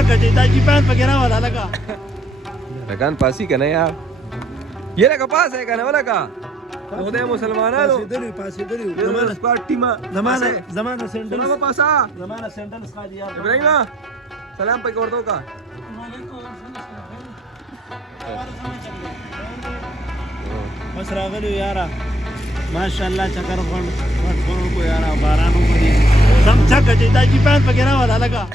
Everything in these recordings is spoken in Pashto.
समझा कटे ताजी पैन वगैरह वाला लगा लगान पासी का ना यार ये लगा पास है का ना वाला का उदय मुसलमाना लो पासे दरी जमाना स्क्वाड टीम जमाना सेंटर चलो पासा जमाना सेंटर स्क्वाड यार इब्राहिम सलाम पे कर दो का बस रागलो यारा माशाल्लाह चकर फंड को यारा बारानों को दी समझा कटे ताजी पैन वगैरह वाला लगा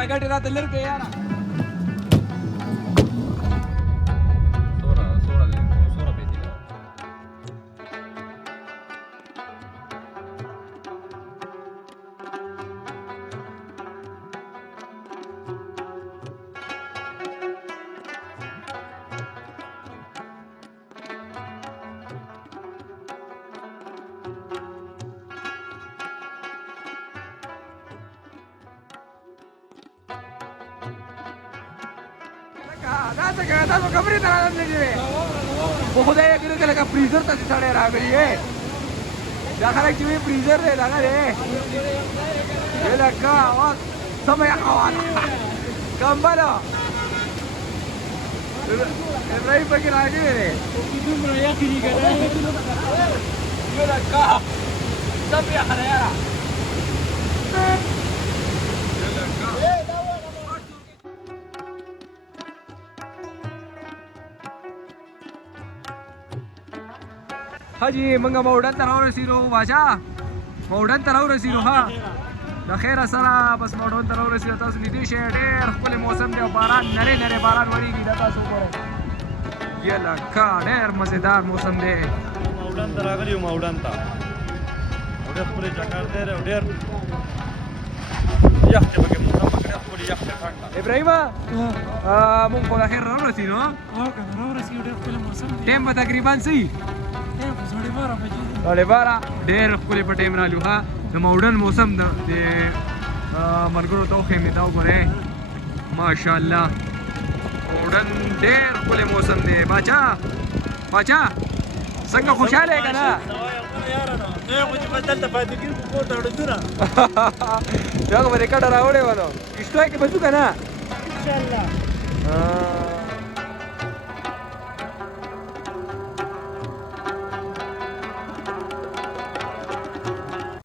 लगा गाड़ी रात लड़के यारा दादा का दादा कमरे तरह ले जे वो खुदा ये किलो का फ्रीजर तक साड़े रागली है दाखला की फ्रीजर रे दादा रे ये लगा और समय आवाज कंबला इब्राहिम पे के राजी रे तुम या की नहीं कर ये लगा सब या यार हाजी मंगा मौडन तराव रसीरो बाजा मौडन तराव रसीरो हा د خیر سره بس مودون تر ورسېده تاسو لیدی شئ ډېر ښکلی موسم دی او باران نری نری باران وریږي دا تاسو وګورئ یله کا ډېر مزیدار موسم دی مودن ته راغلی یو مودن ته ډېر ښکلی چکر دی او ډېر یخ دی پکې موسم پکې ډېر ښکلی یخ دی ټنډه ابراهیم مونږ خو د خیر راورسېدو نو راورسېږو ډېر ښکلی موسم دی ټایم به تقریبا څه وي ټایم خو 12:30 بجې دی 12:30 ډېر ښکلی په ټایم رالو ښه د مودن موسم د ملګرو ته وښیم دا وګورئ ماشاءالله مودن ډېر ښکلی موسم دی باچا څنګه خوشحاله یې که نه بیا خو به دې کډه راوړې وه نو کښتۍ کې به ځو که نه انشاءالله